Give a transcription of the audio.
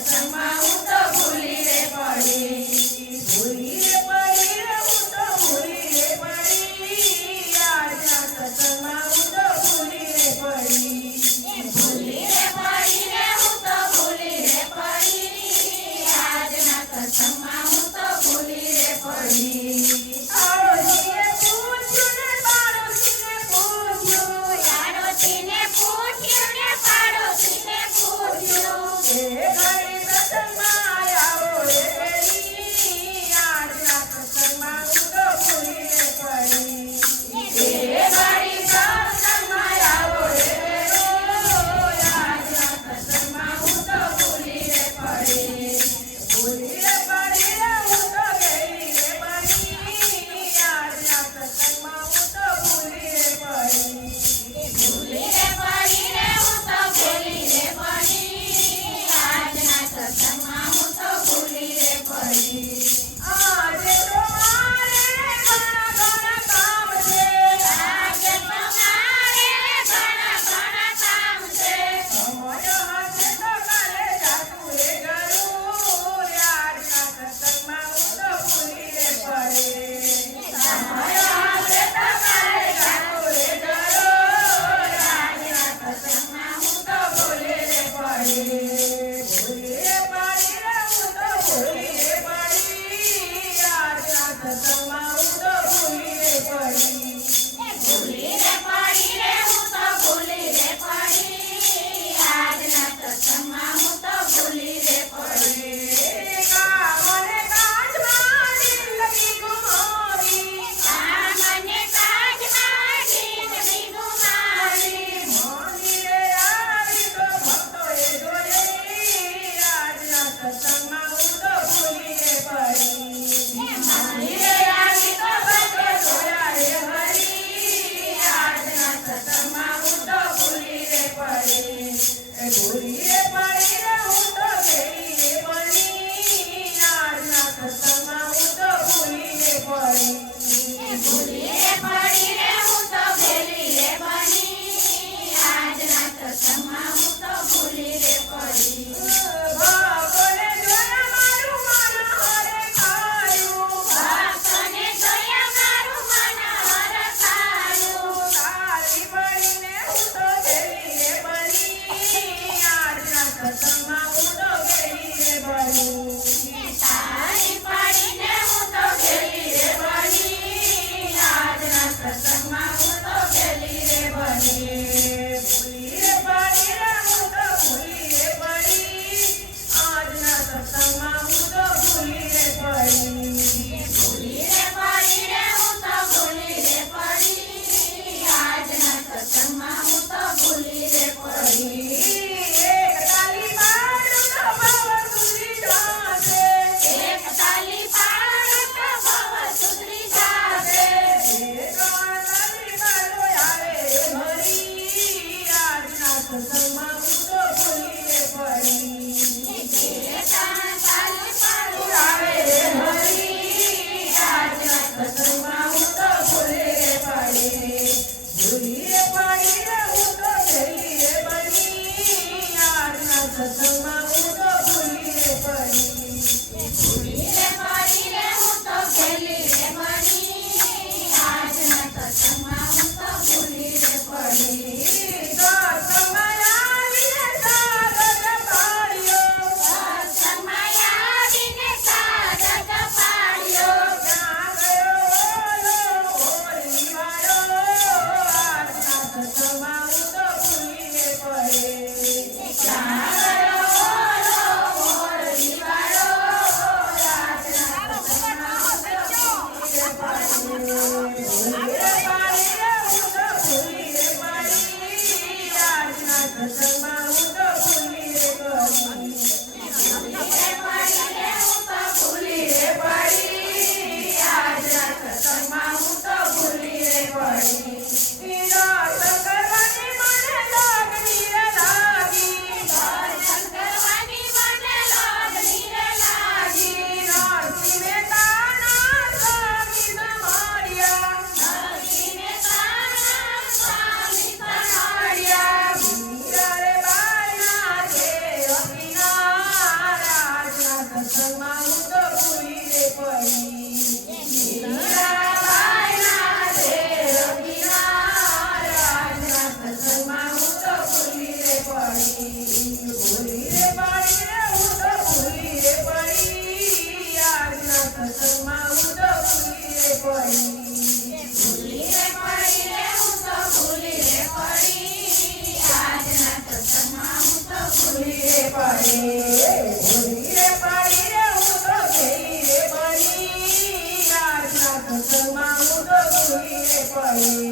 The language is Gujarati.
સત્સંગમાં હું તો ભૂલી રે પડી. ભૂલી રે પડી રે હું તો ભૂલી રે પડી. આજના સત્સંગમાં હું તો ભૂલી રે પડી. ભૂલી રે પડી રે હું તો ભૂલી રે પડી. આજના સત્સંગમાં હું તો ભૂલી રે પડી. આડોશીએ પૂછ્યું ને પાડોશીને પૂછ્યું. આડોશીને પૂછ્યું ને પાડોશીને પૂછ્યું. એ ઘડી સત્સંગમાં આવો રે બેની. આજના સત્સંગમાં હું તો ભૂલી રે પડી. એ ઘડી સત્સંગમાં આવો રે બેનો. આજના સત્સંગમાં હું તો ભૂલી રે પડી. ભૂલી રે પડી રે હું તો ગઈ રે પડી. આજના સત્સંગમાં હું તો ભૂલી રે પડી. ભૂલી રે પડી રે હું તો ભૂલી રે પડી. આજના સત્સંગમાં હું તો ભૂલી રે પડી. આજે તો મારે ઘણા ઘણા કામ છે. આજે તો મારે ઘણા ઘણા કામ છે. સમય હશે તો કાલે જાતું રે ઘરું. આજના સત્સંગમાં હું તો ભૂલી રે પડી. સમય હશે તો કાલે જાતું રે ઘરું. આજના સત્સંગમાં હું તો ભૂલી રે પડી. ભૂલી રે પડી રે હું તો ભૂલી રે પડી. આજના સત્સંગમાં હું તો ભૂલી રે પડી. ભૂલી રે પડી રે હું તો ભૂલી રે પડી. આજના સત્સંગમાં હું તો ભૂલી રે પડી. કામને કાજમાં જિંદગી ગુમાવી. કામને કાજમાં જિંદગી ગુમાવી. મંદિરે આવી તો ભક્તોએ જોઈ. આજના સત્સંગમાં હું તો ભૂલી રે પડી. મંદિરે આવી તો ભક્તો જોયા રે હરી. આજના સત્સંગમાં હું તો ભૂલી રે પડી. એ ભૂલી રે પડી રે હું તો ગઈ રે બની. આજના સત્સંગમાં હું તો ભૂલી રે પડી. ભૂલી રે પડી રે હું તો ભૂલી રે પડી. આજના સત્સંગમાં હું તો ભૂલી રે પડી. ભક્તોને જોયા પડી